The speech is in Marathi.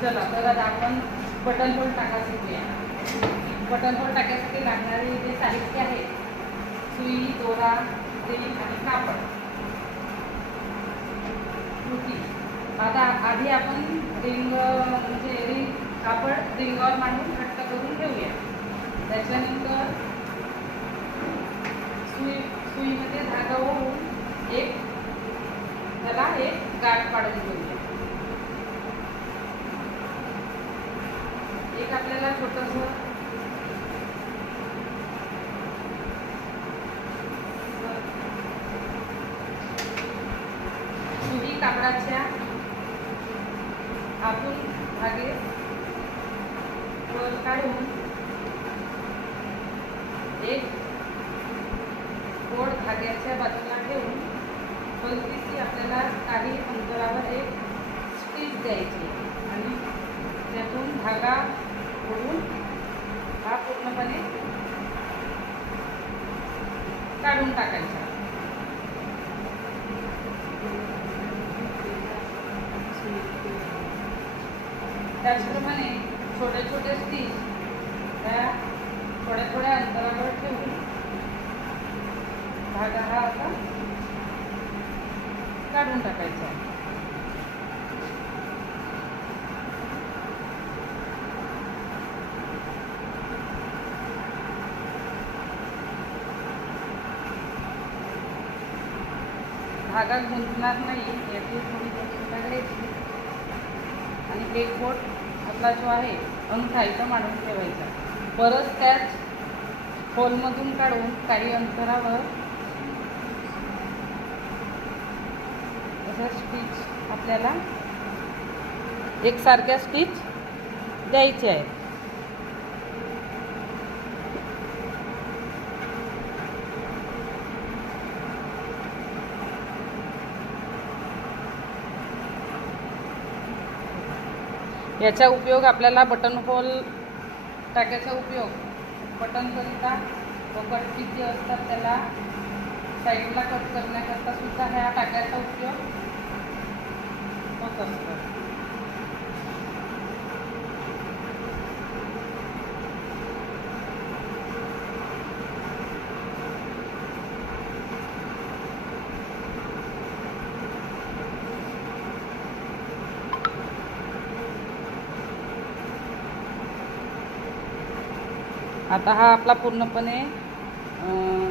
चला तर आता आपण बटन होल टाका शिकूया. बटन होल टाकण्यासाठी लागणारे जे साहित्य आहे सुई, दोरा, रिंग आणि कापड. आता आधी आपण रिंग म्हणजे रिंग कापड रिंगावर मांडून घट्ट करून घेऊया. त्याच्यानंतर सुईमध्ये धागा ओढून त्याला एक गाठ पाडून घेऊया. एक आपल्याला छोटंसं सुई कापडाच्या आतून धागे वर काढून एक गोड धाग्याच्या बाजूला ठेवून हलकीशी आपल्याला काही अंतरावर एक स्टिच द्यायची आणि त्यातून धागा ओढून हा पूर्णपणे काढून टाकायचा. त्याचप्रमाणे छोटे छोटे स्टिच त्या थोड्या थोड्या अंतरावर ठेवून धागा हा आता काढून टाकायचा. धागा गुंतणार नाही याची थोडी दक्षता घ्यायची आणि एक बोट आपला जो आहे अंगठा इथं मांडून ठेवायचा. परत त्याच होलमधून काढून काही अंतरावर अशा स्टिच आपल्याला एकसारख्या स्टिच द्यायचे आहेत. याचा उपयोग आपल्याला बटन होल टाक्याचा उपयोग बटनकरिता व कटपीस जे असतात त्याला साईडला कट करण्याकरता सुद्धा ह्या टाक्याचा उपयोग होत असतो. आता हा आपला पूर्णपणे